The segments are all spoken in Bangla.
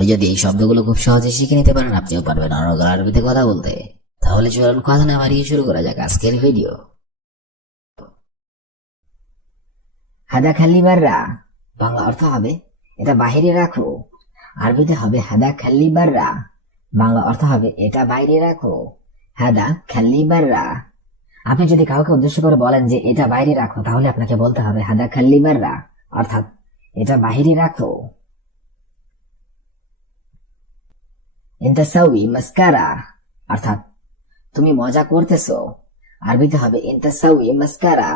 আপনি যদি এই শব্দগুলো খুব সহজে শিখে নিতে পারেন, আপনিও পারবেন অনর্গল আরবিতে কথা বলতে। তাহলে চলুন কথা না বাড়িয়ে শুরু করা যাক আজকের ভিডিও। হাদা খাল্লি বাররা। বাংলা অর্থ হবে, এটা বাহিরে রাখো। আরবিতে হবে হাদা খাল্লি বাররা। বাংলা অর্থ হবে, এটা বাইরে রাখো। হাদা খাল্লি বাররা। আপনি যদি কাউকে উদ্দেশ্য করে বলেন যে এটা বাইরে রাখো, তাহলে আপনাকে বলতে হবে হাদা খাল্লি বাররা। অর্থাৎ, এটা বাহিরে রাখো। ইন্তাসাউই মাস্কারা অর্থাৎ তুমি মজা করতেছো আরবিতে হবে ইন্তাসাউই মাস্কারা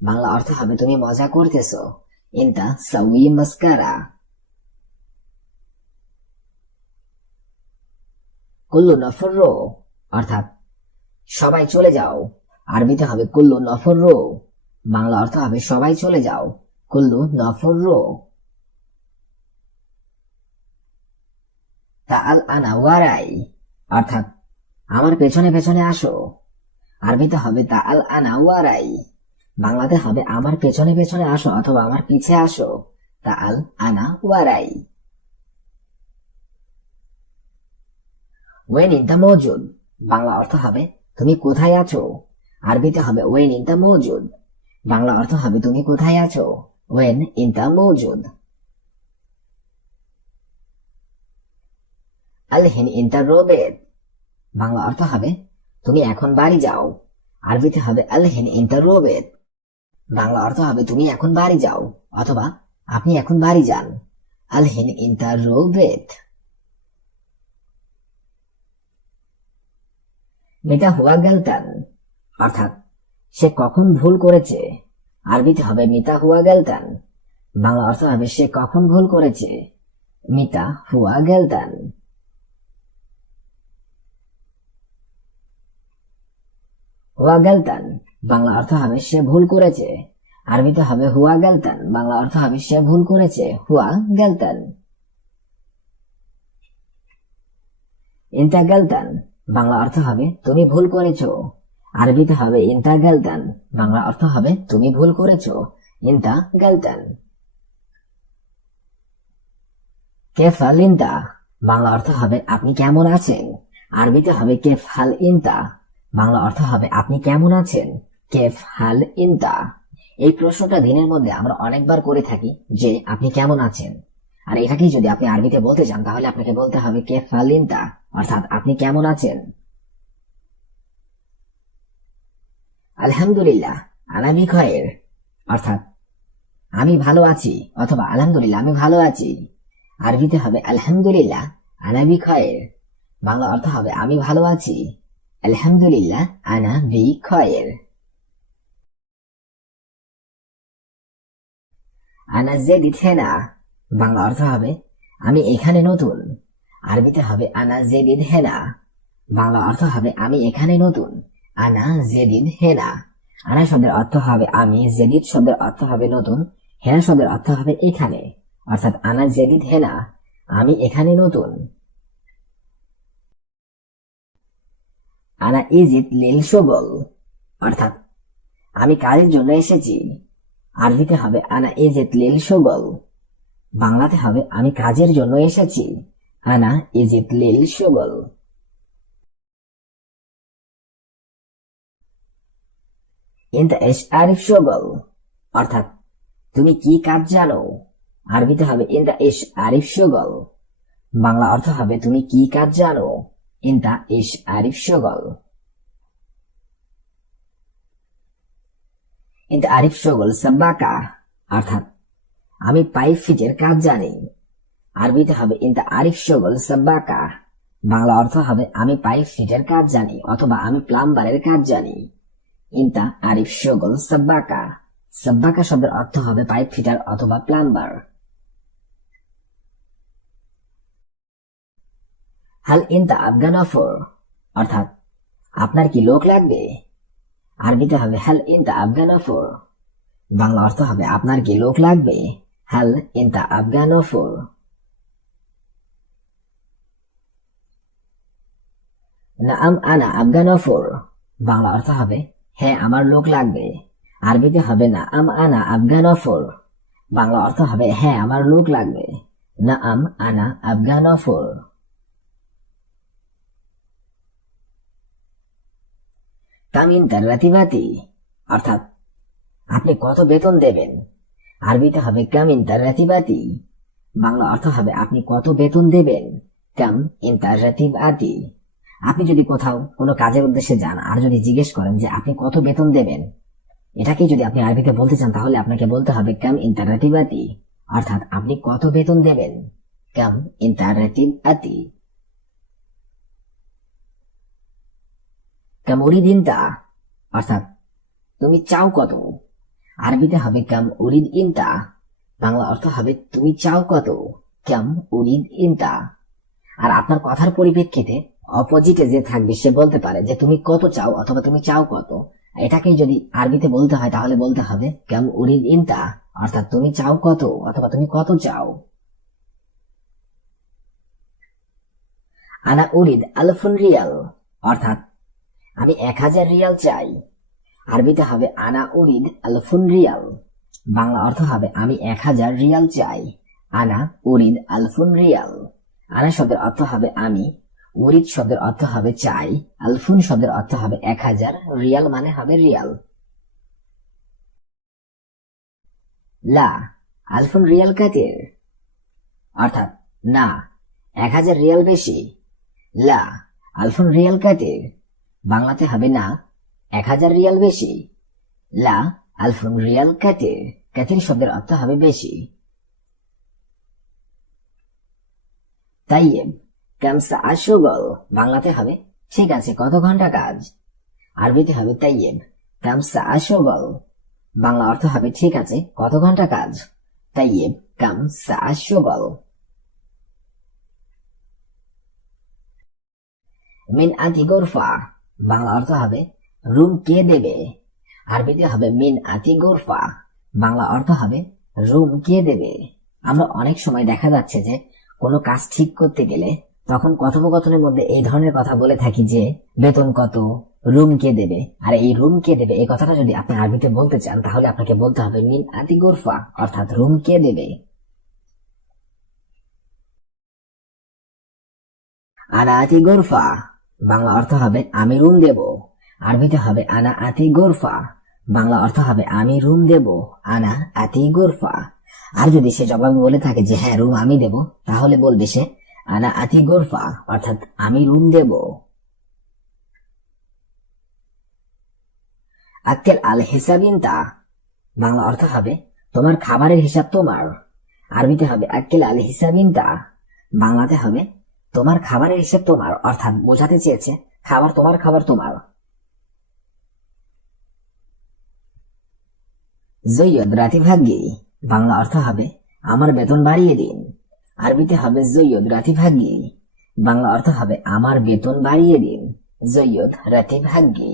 বাংলা অর্থ হবে তুমি মজা করতেছো ইন্তা সাউই মাস্কারা কুল্লু নফররো অর্থাৎ সবাই চলে যাও আরবিতে হবে কুল্লু নফররো বাংলা অর্থ হবে সবাই চলে যাও কুল্লু নফররো তাআল আনা ওয়ারাই। অর্থাৎ আমার পেছনে পেছনে আসো। আরবিতে হবে তাআল আনা ওয়ারাই। বাংলাতে হবে আমার পেছনে পেছনে আসো অথবা আমার পিছে আসো। তাআল আনা ওয়ারাই। ওয়েন ইনতা মজুদ। বাংলা অর্থ হবে তুমি কোথায় আছো। আরবিতে হবে ওয়েন ইনতা মজুদ। বাংলা অর্থ হবে তুমি কোথায় আছো। ওয়েন ইনতা মজুদ। আলহিন ইনতা রোবেদ বাংলা অর্থ হবে, তুমি এখন বাড়ি যাও। আরবিতে হবে, আলহিন ইনতা রোবেদ বাংলা অর্থ হবে, তুমি এখন বাড়ি যাও। অথবা, আপনি এখন বাড়ি যান। আলহিন ইনতা রোবেদ মেটা হুয়া গেলতান। অর্থাৎ, সে কখন ভুল করেছে? আরবিতে হবে, মিতা হুয়া গেলতান। বাংলা অর্থ হবে, সে কখন ভুল করেছে? মিতা হুয়া গেলতান। হুয়া গেলতান, বাংলা অর্থ হবে সে ভুল করেছে। আরবিতে হবে হুয়া গেলতান, বাংলা অর্থ হবে সে ভুল করেছে, হুয়া গেলতান। ইন্তা গেলতান, বাংলা অর্থ হবে তুমি ভুল করেছ। আরবিতে হবে ইন্তা গেলতান, বাংলা অর্থ হবে তুমি ভুল করেছ। ইন্তা গেলতান। কেফাল ইন্তা, বাংলা অর্থ হবে আপনি কেমন আছেন। আরবিতে হবে কেফ হাল ইন্তা বাংলা অর্থ হবে, আপনি কেমন আছেন? কেফ হাল ইন্তা। এই প্রশ্নটা দিনের মধ্যে আমরা অনেকবার করে থাকি যে, আপনি কেমন আছেন? আর এটাকেই যদি আপনি আরবিতে বলতে চান, তাহলে আপনাকে বলতে হবে কেফ হাল ইন্তা, অর্থাৎ আপনি কেমন আছেন? আলহামদুলিল্লাহ আনাবি খয়ের, অর্থাৎ আমি ভালো আছি, অথবা আলহামদুলিল্লাহ, আমি ভালো আছি। আরবিতে হবে আলহামদুলিল্লাহ আনাবি খয়ের। বাংলা অর্থ হবে, আমি ভালো আছি। আলহামদুলিল্লাহ আনা বি খয়ের আনা জেদিদ হেনা বাংলা অর্থ হবে আমি এখানে নতুন আরবিতে হবে আনা জেদিদ হেনা বাংলা অর্থ হবে আমি এখানে নতুন আনা জেদিদ হেনা আনা শব্দের অর্থ হবে আমি জেদিদ শব্দের অর্থ হবে নতুন হেনা শব্দের অর্থ হবে এখানে অর্থাৎ আনা জেদিদ হেনা আমি এখানে নতুন আনা ইজিত লিল শোগল অর্থাৎ, আমি কাজের জন্য এসেছি। আরবিতে হবে আনা ইজিত লিল শোগল বাংলাতে হবে আমি কাজের জন্য এসেছি। আনা ইজিত লিল শোগল ইন্তা এস আরিফ শোগল অর্থাৎ, তুমি কি কাজ জানো? আরবিতে হবে ইন্তা ইস আরিফ শোগল বাংলা অর্থ হবে তুমি কি কাজ জানো? ইন্তা ইস আরিফ শোগল ইন্তা আরিফ শোগল সাব্বাকা অর্থাৎ আমি পাইপ ফিটের কাজ জানি আরবিতে হবে ইন্তা আরিফ শোগল সাব্বাকা বাংলা অর্থ হবে আমি পাইপ ফিটের কাজ জানি অথবা আমি প্লাম্বারের কাজ জানি ইন্তা আরিফ শোগল সাব্বাকা সাব্বাকা শব্দের অর্থ হবে পাইপ ফিটার অথবা প্লাম্বার হাল ইন্তা আফগানফর অর্থাৎ, আপনার কি লোক লাগবে? আরবিতে হবে হাল ইন্তা আফগানফর বাংলা অর্থ হবে, আপনার কি লোক লাগবে? হাল ইন্তা আফগানফর নাম আনা আফগানফর বাংলা অর্থ হবে হ্যাঁ আমার লোক লাগবে। আরবিতে হবে না আম আনা আফগানফর বাংলা অর্থ হবে হ্যাঁ আমার লোক লাগবে। না আম আনা আফগানফর কামিন তার রাতিবাতি অর্থাৎ, আপনি কত বেতন দেবেন? আরবিতে হবে কামিন তার রাতিবাতি বাংলা অর্থ হবে, আপনি কত বেতন দেবেন? কাম ইন তার রাতিবাতি আপনি যদি কোথাও কোনো কাজের উদ্দেশ্যে যান আর যদি জিজ্ঞেস করেন যে আপনি কত বেতন দেবেন এটাকে যদি আপনি আরবিতে বলতে চান, তাহলে আপনাকে বলতে হবে কাম ইন তার রাতিবাতি অর্থাৎ, আপনি কত বেতন দেবেন? কাম ইন তার রাতিবাতি কাম উরিদ ইনতা অর্থাৎ, তুমি চাও কত? আরবিতে হবে কাম উরিদ ইনতা বাংলা অর্থ হবে, তুমি চাও কত? কাম উরিদ ইনতা আর আপনার কথার পরিপ্রেক্ষিতে অপোজিটে যে থাকবে, সে বলতে পারে যে তুমি কত চাও অথবা তুমি চাও কত। এটাকেই যদি আরবিতে বলতে হয়, তাহলে বলতে হবে কাম উরিদ ইনতা অর্থাৎ, তুমি চাও কত অথবা তুমি কত চাও? আনা উরিদ আলফুন রিয়াল, অর্থাৎ আমি এক হাজার রিয়াল চাই। আরবিতে হবে আনা উরিদ আলফুন রিয়াল। বাংলা অর্থ হবে, আমি এক হাজার রিয়াল চাই। আনা উরিদ আলফুন রিয়াল। আনা শব্দের অর্থ হবে, আমি উরিদ শব্দের অর্থ হবে, চাই। আলফুন শব্দের অর্থ হবে, এক হাজার রিয়াল মানে হবে রিয়াল। লা আলফুন রিয়াল কাতির অর্থাৎ, না, এক হাজার রিয়াল বেশি। লা আলফুন রিয়াল কাতির বাংলাতে হবে না এক হাজার রিয়াল বেশি। লা আলফুন রিয়াল কাতির কাতির শব্দের অর্থ হবে বেশি। তাইয়েব, কামসা আশুগল, বাংলাতে হবে, ঠিক আছে, কত ঘণ্টা কাজ? আরবিতে হবে, তাইয়েব, কামসা আশুগল, বাংলা অর্থ হবে, ঠিক আছে, কত ঘণ্টা কাজ? তাইয়েব, কামসা আশুগল। মিন আতি গোরফা বাংলা অর্থ হবে রুম কে দেবে? আরবিতে হবে মিন আতি গোরফা। বাংলা অর্থ হবে রুম কে দেবে? আমরা অনেক সময় দেখা যাচ্ছে যে কোনো কাজ ঠিক করতে গেলে তখন কথোপকথনের মধ্যে এই ধরনের কথা বলে থাকি যে বেতন কত, রুম কে দেবে? আর এই রুম কে দেবে? এই কথাটা যদি আপনি আরবিতে বলতে চান, তাহলে আপনাকে বলতে হবে মিন আতি গোরফা, অর্থাৎ রুম কে দেবে। আনা আতি গোরফা। বাংলা অর্থ হবে আমি রুম দেব। আরবিতে হবে আনা আতি গোরফা। বাংলা অর্থ হবে আমি রুম দেব, আনা আতি গোরফা। আর যদি সে জবাবে বলে থাকে যে হ্যাঁ রুম আমি দেব, তাহলে বলবে সে আনা আতি গোরফা, অর্থাৎ আমি রুম দেব। আক্কেল আল হিসাবিনতা। বাংলা অর্থ হবে, তোমার খাবারের হিসাব তোমার। আরবিতে হবে আক্কেল আল হিসাবিনতা। বাংলাতে হবে তোমার খাবারের হিসেব তোমার, অর্থাৎ বোঝাতে চেয়েছে, খাবার তোমার খাবার তোমার। জৈয়দ রাতিভাগ্যী বাংলা অর্থ হবে, আমার বেতন বাড়িয়ে দিন। আরবিতে হবে জৈয়দ রাতিভাগ্যী বাংলা অর্থ হবে, আমার বেতন বাড়িয়ে দিন। জৈয়দ রাতিভাগ্যী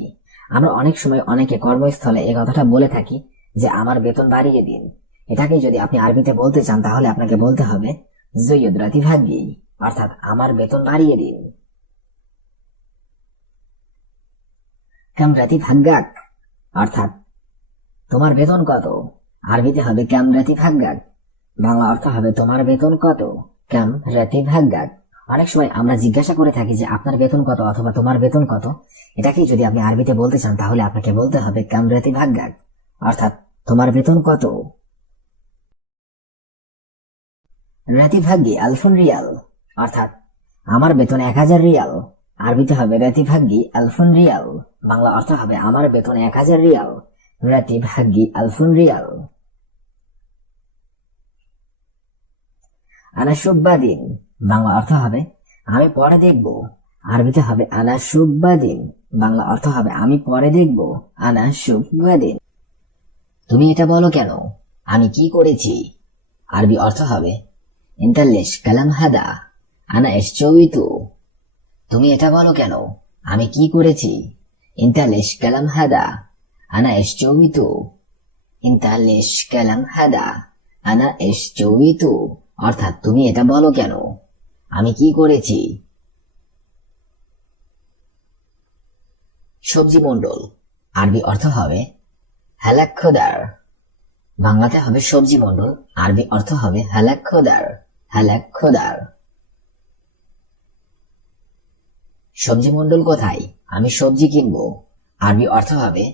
আমরা অনেক সময় অনেকে কর্মস্থলে এই কথাটা বলে থাকি, যে আমার বেতন বাড়িয়ে দিন। এটাকে যদি আপনি আরবিতে বলতে চান, তাহলে আপনাকে বলতে হবে, জৈয়দ রাতিভাগ্যী অর্থাৎ আমার বেতন বাড়িয়ে দিন। কামরাতি ভাগ্যাক? অর্থাৎ তোমার বেতন কত? আরবিতে হবে কামরাতি ভাগ্যাক। বাংলা অর্থ হবে তোমার বেতন কত? কাম রাতি ভাগ্যাক। অনেক সময় আমরা জিজ্ঞাসা করে থাকি যে আপনার বেতন কত অথবা তোমার বেতন কত? এটাকেই যদি আপনি আরবিতে বলতে চান, তাহলে আপনাকে বলতে হবে কামরাতি ভাগ্যাক। অর্থাৎ তোমার বেতন কত? রাতি ভাগ্যে, আলফুন রিয়াল। অর্থাৎ, আমার বেতন এক হাজার রিয়াল, আরবিতে হবে রাতি ভাগ্যি আলফুন রিয়াল, বাংলা অর্থ হবে আমার বেতন এক হাজার রিয়াল রাতি ভাগ্যি আলফুন রিয়াল। আনা সুব্বাদিন বাংলা অর্থ হবে আমি পরে দেখব, আরবিতে হবে আনা সুব্বাদিন বাংলা অর্থ হবে আমি পরে দেখব আনা সুব্বাদিন তুমি এটা বলো কেন? আমি কি করেছি? আরবি অর্থ হবে, ইন্টারলেশ কালাম হাদা। আনা এসচৌইতু তুমি এটা বলো কেন? আমি কি করেছি? ইন্টারলেশ কালাম হাদা, আনা এসচৌইতু ইন্টারলেশ কালাম হাদা, আনা এসচৌইতু অর্থাৎ তুমি এটা বলো কেন? আমি কি করেছি? সবজি মন্ডল আরবি অর্থ হবে হালাক্ষদার। বাংলাতে হবে সবজি মন্ডল আরবি অর্থ হবে হালাক্ষদার হালাক খোদার সবজি মন্ডল কোথায়? আমি সবজি কিনবো। আরবি অর্থ হবে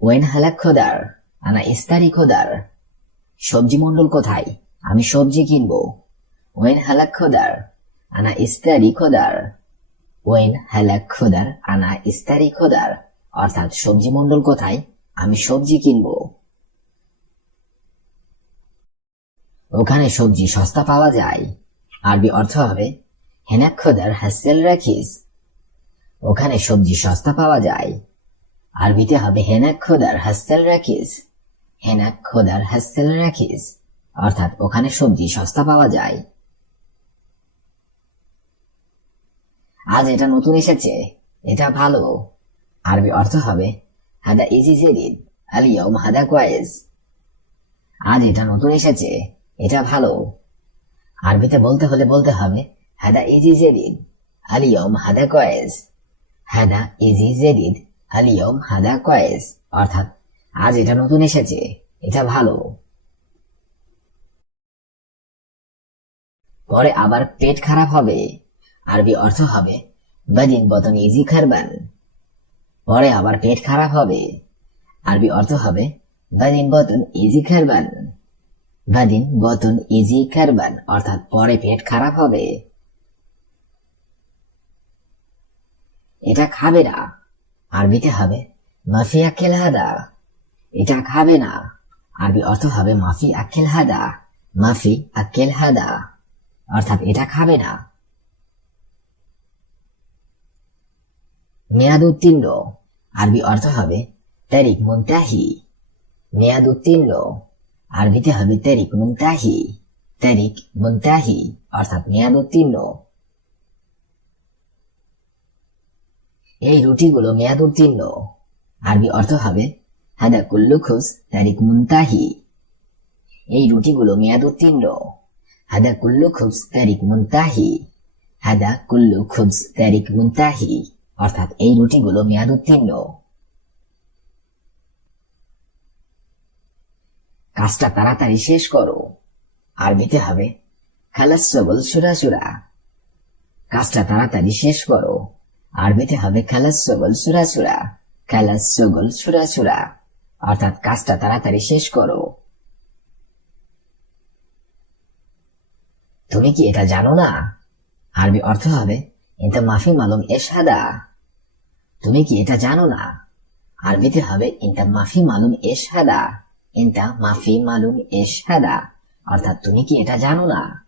ওয়েন হালাক খোদার আনা ইস্তারি খোদার সবজি মন্ডল কোথায়? আমি সবজি কিনবো। ওয়েন হালাক খোদার আনা ইস্তারি খোদার ওয়েন হালাক খোদার আনা ইস্তারি খোদার অর্থাৎ সবজি মন্ডল কোথায়? আমি সবজি কিনবো। ওখানে সবজি সস্তা পাওয়া যায়। আরবি অর্থ হবে হেনাক খোদার হাসেল রাখিস ওখানে সবজি সস্তা পাওয়া যায়। আরবিতে হবে হেনাক খোদার হাসেল রাখিস। হেনাক খোদার হাসেল রাখিস। অর্থাৎ ওখানে সবজি সস্তা পাওয়া যায়। আজ এটা নতুন এসেছে। এটা ভালো। আরবি অর্থ হবে, হাদা ইজি জেরিদ আলিয়ম হাদা কোয়েজ আজ এটা নতুন এসেছে। এটা ভালো। আরবিতে বলতে হলে বলতে হবে, হাদা ইজি জেরিদ আলিয়ম হাদা কোয়েস হাদা ইজি জেরিদ আলিয়ম হাদা কোয়েস। অর্থাৎ, আজ এটা নতুন এসেছে, এটা ভালো। পরে আবার পেট খারাপ হবে। আরবি অর্থ হবে বাদিন বতন ইজি খারবান। পরে আবার পেট খারাপ হবে। আরবি অর্থ হবে বাদিন বতন ইজি খারবান। বাদিন বতন ইজি খারবান, অর্থাৎ পরে পেট খারাপ হবে। এটা খাবে না। আরবিতে হবে মাফি আকেল হাদা এটা খাবে না। আরবি অর্থ হবে মাফি আকেল হাদা মাফি আকেল হাদা অর্থাৎ এটা খাবে না। মেয়াদ উত্তীর্ণ আরবি অর্থ হবে তারিক মুনতাহি। মেয়াদ উত্তীর্ণ আরবিতে হবে তারিক মুনতাহি। তারিক মুনতাহি। অর্থাৎ মেয়াদ উত্তীর্ণ এই রুটিগুলো মেয়াদ উত্তীর্ণ আরবি অর্থ হবে, হাদা কুল্লু খুস তারিক মুনতাহি। এই রুটিগুলো মেয়াদ উত্তীর্ণ হাদা কুল্লু খুবস তারিক মুনতাহি। হাদা কুল্লু খুবস তারিক মুনতাহি। অর্থাৎ এই রুটিগুলো মেয়াদ উত্তীর্ণ কাজটা তাড়াতাড়ি শেষ করো। আরবিতে হবে, খালাস সবল সুরা সুরা। কাজটা তাড়াতাড়ি শেষ করো। আরবিতে হবে খালাস সবল সুরা সুরা খালাস সগল সুরা অর্থাৎ কাজটা তাড়াতাড়ি শেষ করো। তুমি কি এটা জানো না? আরবি অর্থ হবে এটা মাফি মালুম এশহাদা। তুমি কি এটা জানো না? আরবিতে হবে ইনটা মাফি মালুম এশহাদা। ইনটা মাফি মালুম এশহাদা। অর্থাৎ তুমি কি এটা জানো না?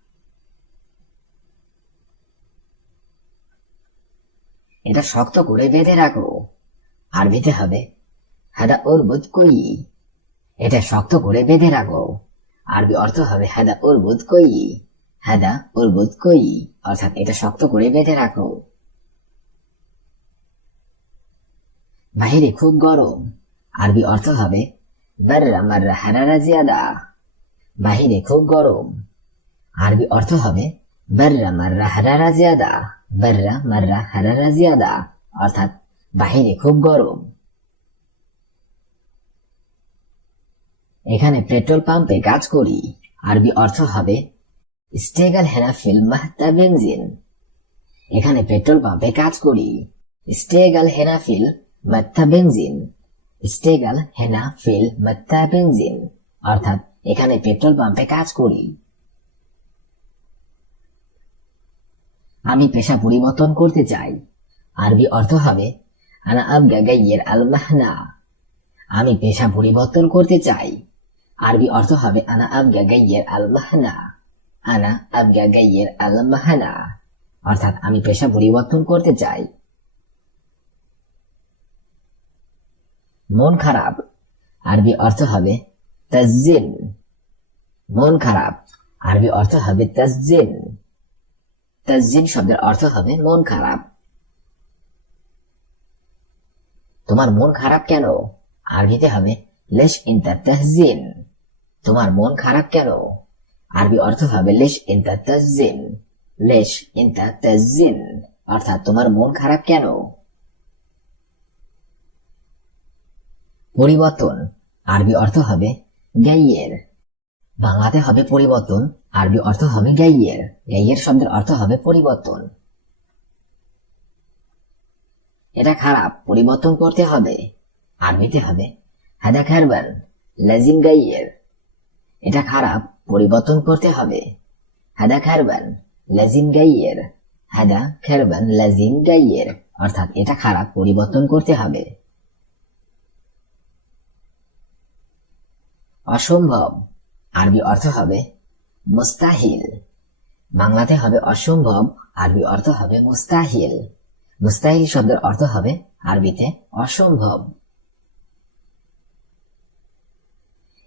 এটা শক্ত করে বেঁধে রাখো। আরবিতে হবে। হাদা উরবুদ কই। এটা শক্ত করে বেঁধে রাখো। আরবি অর্থ হবে হাদা উরবুদ কই। হাদা উরবুদ কই। অর্থাৎ এটা শক্ত করে বেঁধে রাখো। বাহিরে খুব গরম। আরবি অর্থ হবে বাররা মাররা হারারা জিয়াদা। বাহিরে খুব গরম। আরবি অর্থ হবে বাররা মাররা হারারা জিয়াদা। বাররা মাররা হারারা জিয়াদা অর্থাৎ বাহিরে খুব গরম এখানে পেট্রোল পাম্পে কাজ করি আরবি অর্থ হবে স্টেগাল হেনাফিল মাহতা বেনজিন এখানে পেট্রোল পাম্পে কাজ করি স্টেগাল হেনাফিল মাত্তা বেনজিন স্টেগাল হেনাফিল মাত্তা বেনজিন অর্থাৎ এখানে পেট্রোল পাম্পে কাজ করি আমি পেশা পরিবর্তন করতে চাই। আরবি অর্থ হবে, আনা আবগা গাইয়ের আল আমি পেশা পরিবর্তন করতে চাই। আরবি অর্থ হবে, আনা আবগা গাইয়ের আল মাহনা আনা আবগা গাইয়ের আল মাহানা অর্থাৎ আমি পেশা পরিবর্তন করতে চাই। মন খারাপ, আরবি অর্থ হবে তাজিন মন খারাপ, আরবি অর্থ হবে তাজিন তাজিন শব্দের অর্থ হবে মন খারাপ। তোমার মন খারাপ কেন? আরবিতে হবে লেশ ইন্টার তাহজিন তোমার মন খারাপ কেন? আরবি অর্থ হবে লেশ ইন্তা তাজিন লেশ ইন্তা তাজিন অর্থাৎ তোমার মন খারাপ কেন? পরিবর্তন, আরবি অর্থ হবে গাইয়ের। বাংলাতে হবে পরিবর্তন আরবি অর্থ হবে গাইয়ের গাইয়ের শব্দের অর্থ হবে পরিবর্তন। এটা খারাপ। পরিবর্তন করতে হবে। আরবিতে হবে হাদা খারবান, লাজিম গাইয়ের এটা খারাপ। পরিবর্তন করতে হবে। হাদা খারবান, লাজিম গাইয়ের হাদা খারবান, লাজিম গাইয়ের অর্থাৎ এটা খারাপ। পরিবর্তন করতে হবে। অসম্ভব। আরবি অর্থ হবে মুস্তাহিল। বাংলাতে হবে অসম্ভব, আরবি অর্থ হবে মুস্তাহিল। মুস্তাহিল শব্দের অর্থ হবে আরবিতে অসম্ভব।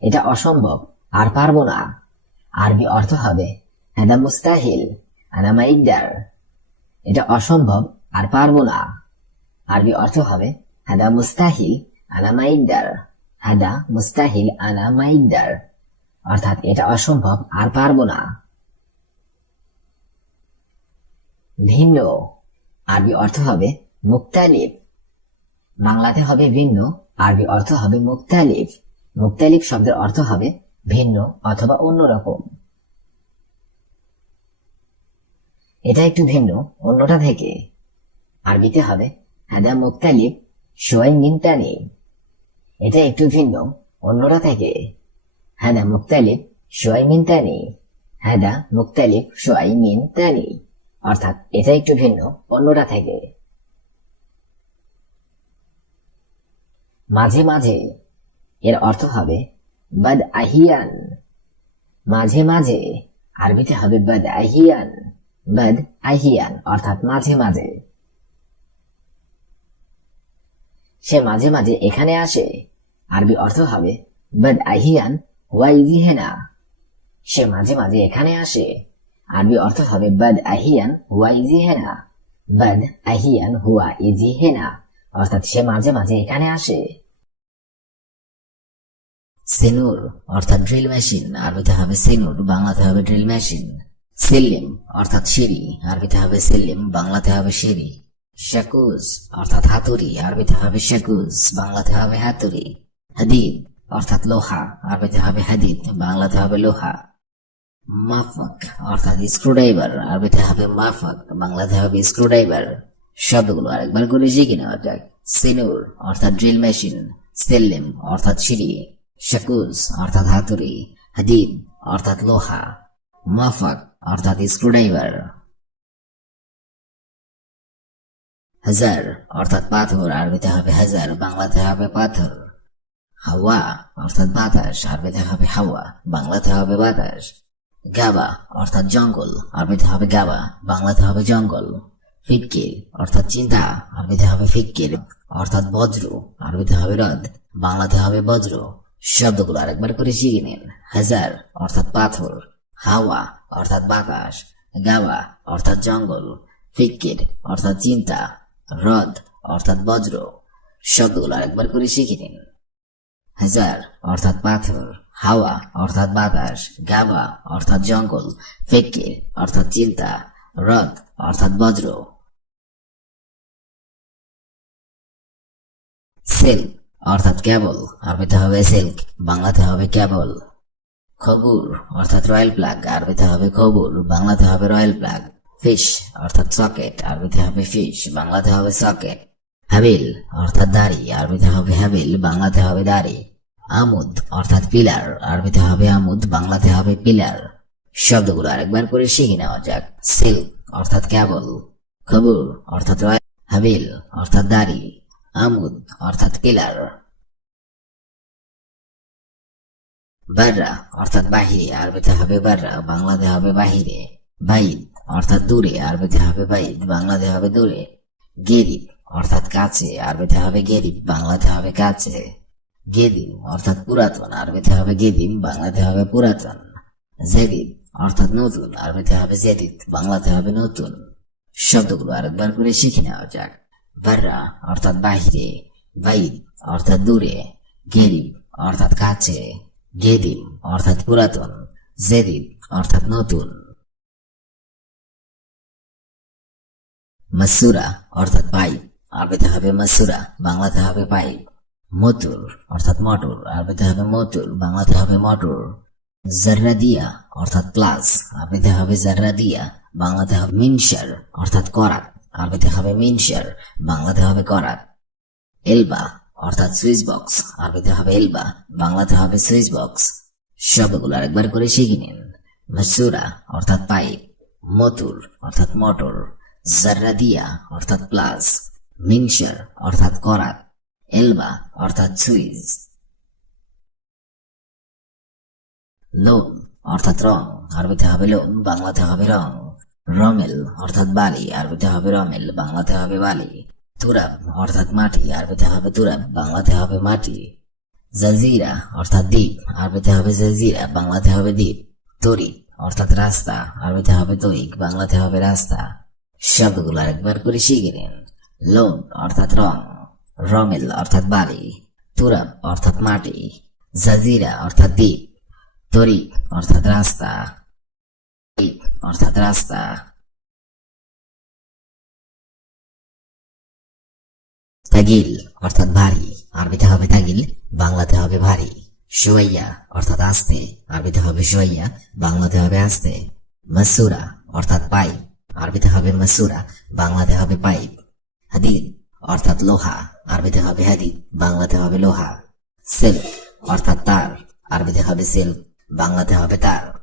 এটা অসম্ভব, আর পারব না। আরবি অর্থ হবে, হ্যাদা মুস্তাহিল, আনা এটা অসম্ভব, আর পারব না। আরবি অর্থ হবে হাদা মুস্তাহিল, আনা মাইকদার। হাদা মুস্তাহিল, আনা মাইকদার। অর্থাৎ এটা অসম্ভব, আর পারব না। ভিন্ন, আরবি অর্থ হবে মুক্তালিফ বাংলাতে হবে ভিন্ন, আরবি অর্থ হবে মুক্তালিফ মুক্তালিফ শব্দের অর্থ হবে ভিন্ন অথবা অন্যরকম। এটা একটু ভিন্ন, অন্যটা থেকে। আরবিতে হবে হাদা মুক্তালিফ সোয়াই মিনতানি। এটা একটু ভিন্ন, অন্যটা থেকে। হাদা মুক্তালিফ সোয়াই মিনতানি হাদা মুক্তালিফ সোয়াই মিনতানি অর্থাৎ এটা একটু ভিন্ন, অন্যটা থেকে। মাঝে মাঝে, এর অর্থ হবে বাদ আহিয়ান। মাঝে মাঝে, আরবিতে হবে বাদ আহিয়ান। বাদ আহিয়ান, অর্থাৎ মাঝে মাঝে। সে মাঝে মাঝে এখানে আসে, আরবি অর্থ হবে বাদ আহিয়ান ওয়াইজিহেনা, সে মাঝে মাঝে এখানে আসে। আরবি অর্থ হবে বাদ আহিয়ান হুয়া ইজিহেনা বাদ আহিয়ান হুয়া ইজিহেনা, অর্থাৎ সে মাঝে মাঝে এখানে আসে। সেনুর, অর্থাৎ ড্রিল মেশিন, আরবিতে হবে সেনুর, বাংলাতে হবে ড্রিল মেশিন। সিল্লিম, অর্থাৎ সিঁড়ি, আরবিতে হবে সিল্লিম, বাংলাতে হবে সিঁড়ি। শাকুজ, অর্থাৎ হাতুড়ি, আরবিতে হবে শাকুজ, বাংলাতে হবে হাতুড়ি। হাদিদ অর্থাৎ লোহা, আরবিতে হবে হাদিদ, বাংলাতে হবে লোহা। মাফক, অর্থাৎ স্ক্রুড্রাইভার আরবিতে হবে মাফক, বাংলাতে হবে স্ক্রুড্রাইভার শব্দগুলো আরেকবার করে শিখে নেওয়া যাক। সিনুর, অর্থাৎ ড্রিল মেশিন সেল্লিম, অর্থাৎ সিঁড়ি। শাকুজ অর্থাৎ হাতুড়ি। হাদিদ, অর্থাৎ লোহা। মাফাক, অর্থাৎ স্ক্রুড্রাইভার হাজার, অর্থাৎ পাথর, আরবিতে হবে হাজার, বাংলাতে হবে পাথর। হাওয়া, অর্থাৎ বাতাস আরবিতে হবে হাওয়া বাংলাতে হবে বাতাস। গাবা, অর্থাৎ জঙ্গল আরবিতে হবে গাবা বাংলাতে হবে জঙ্গল। ফিটকির অর্থাৎ চিন্তা আরবিতে হবে ফিক্কির অর্থাৎ বজ্র আরবিতে হবে রদ বাংলাতে হবে বজ্র। শব্দগুলো আরেকবার করে শিখে নিন। হাজার, অর্থাৎ পাথর। হাওয়া, অর্থাৎ বাতাস। গাওয়া অর্থাৎ জঙ্গল। ফিক্কির অর্থাৎ চিন্তা। হ্রদ অর্থাৎ বজ্র। শব্দগুলো আরেকবার করে শিখে নিন। হাজার, অর্থাৎ পাথর, হাওয়া, অর্থাৎ বাতাস গাবা অর্থাৎ জঙ্গল ফিক্কির অর্থাৎ চিন্তা হ্রদ অর্থাৎ বজ্র। সিল্ক, অর্থাৎ কেবল, আরবিতে হবে সিল্ক, বাংলাতে হবে কেবল। খবুর অর্থাৎ রয়্যাল প্লাগ আরবিতে হবে খবুর, বাংলাতে হবে রয়্যাল প্লাগ ফিশ, অর্থাৎ সকেট, আরবিতে হবে ফিশ, বাংলাতে হবে সকেট। হাবিল, অর্থাৎ দাড়ি, আরবিতে হবে হাবিল, বাংলাতে হবে দাড়ি। আমুদ, অর্থাৎ পিলার, আরবিতে হবে আমুদ, বাংলাতে হবে পিলার। শব্দগুলো আরেকবার করে শিখে নেওয়া যাক। সিল্ক, অর্থাৎ কেবল। খবুর, অর্থাৎ হাবিল, অর্থাৎ দাড়ি। আমুদ, অর্থাৎ পিলার। বাররা, অর্থাৎ বাহিরে, আরবিতে হবে বাররা, বাংলাতে হবে বাহিরে। বাইদ অর্থাৎ দূরে, আরবিতে হবে বাইদ বাংলাতে হবে দূরে। গেরিব অর্থাৎ কাছে আরবিতে হবে গেরিব বাংলাতে হবে কাছে। গেদিম অর্থাৎ পুরাতন আরবিতে হবে গেদিম, বাংলাতে হবে পুরাতন। জেদিদ অর্থাৎ নতুন আরবিতে হবে জেদিদ বাংলাতে হবে নতুন। শব্দগুলো আরেকবার করে শিখে নেওয়া যাক। বাররা অর্থাৎ বাহিরে বাইদ অর্থাৎ দূরে গেরিব অর্থাৎ কাছে, গেদিম অর্থাৎ পুরাতন জেদিদ অর্থাৎ নতুন। মাসুরা অর্থাৎ পাইপ আরবিতে হবে মাসুরা বাংলাতে হবে পাইপ মতুর, অর্থাৎ মটর। আরবিতে হবে মতুর বাংলাতে হবে মটর। জাররাদিয়া, অর্থাৎ প্লাস আরবিতে হবে জাররাদিয়া বাংলাতে হবে মিনসার অর্থাৎ করাত। আরবিতে হবে মিনসার বাংলাতে হবে করাত। এলবা, অর্থাৎ সুইচ বক্স। আরবিতে হবে এলবা বাংলাতে হবে সুইচ বক্স। শব্দগুলো আরেকবার করে শিখে নিন। মাসুরা, অর্থাৎ পাইপ মতুর, অর্থাৎ মোটর। জাররাদিয়া, অর্থাৎ প্লাস মিনসার অর্থাৎ করাত, এলবা, অর্থাৎ সুইচ লোম, অর্থাৎ রং, আরবিতে হবে লোম, বাংলাতে হবে রং। রমেল, অর্থাৎ বালি, আরবিতে হবে রমেল, বাংলাতে হবে বালি। তুরাব, অর্থাৎ মাটি, আরবিতে হবে তুরাব, বাংলাতে হবে মাটি। জাজিরা, অর্থাৎ দ্বীপ, আরবিতে হবে জাজিরা, বাংলাতে হবে দ্বীপ। তরিক, অর্থাৎ রাস্তা, আরবিতে হবে তরিক, বাংলাতে হবে রাস্তা। শব্দগুলো আরেকবার করে শিখে নিন। লোন অর্থাৎ রং রমেল অর্থাৎ বালি তুরাব অর্থাৎ মাটি, জাজিরা, অর্থাৎ দ্বীপ, তরিক, অর্থাৎ রাস্তা অর্থাৎ রাস্তা। তাগিল, অর্থাৎ ভারী, আরবিতে হবে তাগিল, বাংলাতে হবে ভারী। সুয়াইয়া, অর্থাৎ আস্তে, আরবিতে হবে সুয়াইয়া, বাংলাতে হবে আস্তে। মাসুরা, অর্থাৎ পাইপ, আরবিতে হবে মাসুরা, বাংলাতে হবে পাইপ। হাদিদ অর্থাৎ লোহা। আরবিতে হবে হাদিদ বাংলাতে হবে লোহা। সিল্ক, অর্থাৎ তার। আরবিতে হবে সিল্ক, বাংলাতে হবে তার।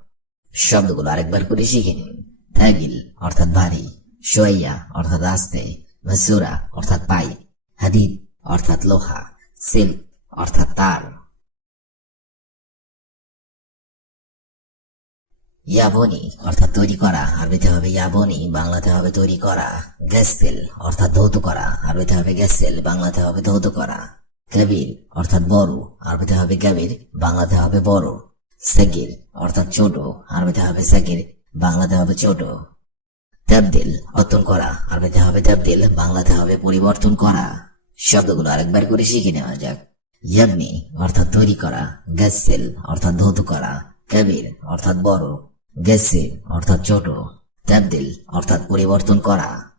শব্দগুলো আরেকবার করে শিখে নিন। থাগিল, অর্থাৎ ভারী। সোয়াইয়া অর্থাৎ আস্তে। মাসুরা, অর্থাৎ পাই হাদিদ অর্থাৎ লোহা। সিল্ক, অর্থাৎ তার। ইয়াবনি অর্থাৎ তৈরি করা, আরবিতে হবে ইয়াবনি, বাংলাতে হবে তৈরি করা। গ্যাসেল অর্থাৎ ধৌত করা, আরবিতে হবে গ্যাসেল বাংলাতে হবে ধৌত করা। কবির অর্থাৎ বড়, আরবিতে হবে কবির বাংলাতে হবে বড়। সাগির অর্থাৎ ছোট, আরবিতে হবে সাগির, বাংলাতে হবে ছোট। তাবদিল অর্তন করা, আরবিতে হবে তাবদিল, বাংলাতে হবে পরিবর্তন করা। শব্দগুলো আরেকবার করে শিখে নেওয়া যাক। ইয়াবনি অর্থাৎ তৈরি করা গ্যাসেল অর্থাৎ ধৌত করা। কবির অর্থাৎ বড়। গেসে অর্থাৎ ছোট তাবদিল অর্থাৎ পরিবর্তন করা।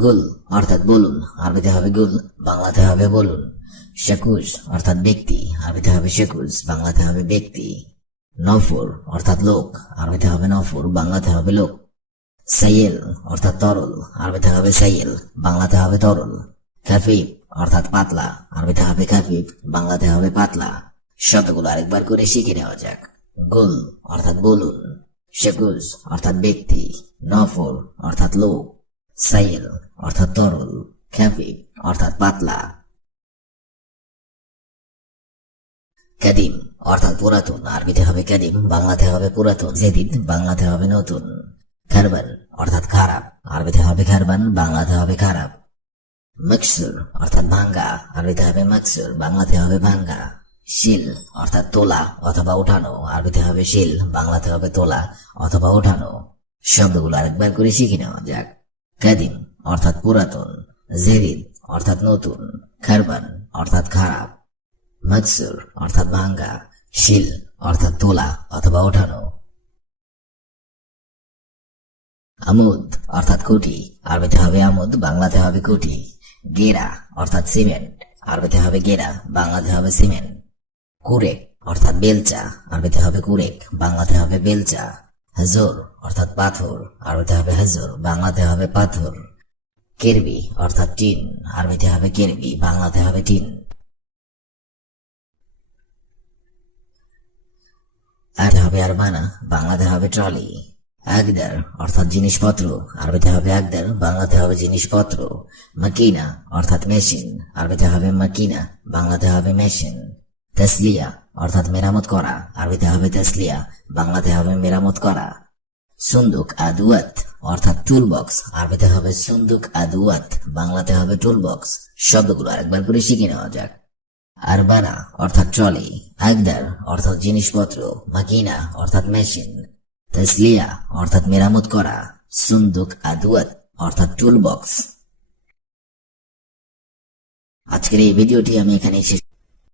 গুল, অর্থাৎ বলুন, আরবিতে হবে গুল, বাংলাতে হবে বলুন। শেকুশ অর্থাৎ ব্যক্তি, আরবিতে হবে শেকুশ বাংলাতে হবে ব্যক্তি। নফর, অর্থাৎ লোক, আরবিতে হবে নফর, বাংলাতে হবে লোক। সাইয়েল, অর্থাৎ তরল, আরবিতে হবে সাইয়েল, বাংলাতে হবে তরল। খাফিফ অর্থাৎ পাতলা, আরবিতে হবে খাফিফ বাংলাতে হবে পাতলা। শব্দগুলো আরেকবার করে শিখে নেওয়া যাক। গুল, অর্থাৎ বলুন। শেকুজ অর্থাৎ ব্যক্তি। নফর অর্থাৎ লোক। সাইল, অর্থাৎ তরল। খ্যাফিফ অর্থাৎ পাতলা। কাদিম অর্থাৎ পুরাতন। আরবিতে হবে কাদিম বাংলাতে হবে পুরাতন। জেদিদ, বাংলাতে হবে নতুন। খারবান, অর্থাৎ খারাপ। আরবিতে হবে খারবান, বাংলাতে হবে খারাপ। মকসুর অর্থাৎ ভাঙ্গা। আরবিতে হবে মকসুর বাংলাতে হবে ভাঙ্গা। শিল, অর্থাৎ তোলা অথবা উঠানো আরবিতে হবে শিল, বাংলাতে হবে তোলা অথবা উঠানো শব্দগুলো আরেকবার করে শিখে নেওয়া যাক। কাদিম, অর্থাৎ পুরাতন। জেরিদ, অর্থাৎ নতুন। খারবান, অর্থাৎ খারাপ। মকসুর, অর্থাৎ ভাঙ্গা। শিল, অর্থাৎ তোলা অথবা ওঠানো। আমুদ, অর্থাৎ কুটি। আরবিতে হবে আমুদ, বাংলাতে হবে কুটি। গেরা, অর্থাৎ সিমেন্ট। আরবিতে হবে গেরা, বাংলাতে হবে সিমেন্ট। কুরেক, অর্থাৎ বেলচা, আরবিতে হবে কুরেক, বাংলাতে হবে বেলচা। হাজর, অর্থাৎ পাথর, আরবিতে হবে হাজর, বাংলাতে হবে পাথর। কেরবি, অর্থাৎ টিন, আরবিতে হবে কেরবি, বাংলাতে হবে টিন। আর হবে আরবানা, বাংলাতে হবে ট্রলি। আগদার অর্থাৎ জিনিসপত্র, আরবিতে হবে আগদার বাংলাতে হবে জিনিসপত্র। মাকিনা, অর্থাৎ মেশিন, আরবিতে হবে মাকিনা, বাংলাতে হবে মেশিন। তেসলিয়া, অর্থাৎ মেরামত করা। আরবিতে হবে তেসলিয়া, বাংলাতে হবে মেরামত করা। সুন্দুক আদুয়াত অর্থাৎ টুল বক্স আরবিতে হবে সুন্দুক আদুয়াত বাংলাতে হবে টুল বক্স শব্দগুলো আরেকবার করে শিখে নেওয়া যাক। আরবানা, অর্থাৎ ট্রলি। আগদার অর্থাৎ জিনিসপত্র। মাকিনা, অর্থাৎ মেশিন। তেসলিয়া, অর্থাৎ মেরামত করা। সুন্দুক আদুয়াত অর্থাৎ টুল বক্স আজকের এই ভিডিওটি আমি এখানে শেষ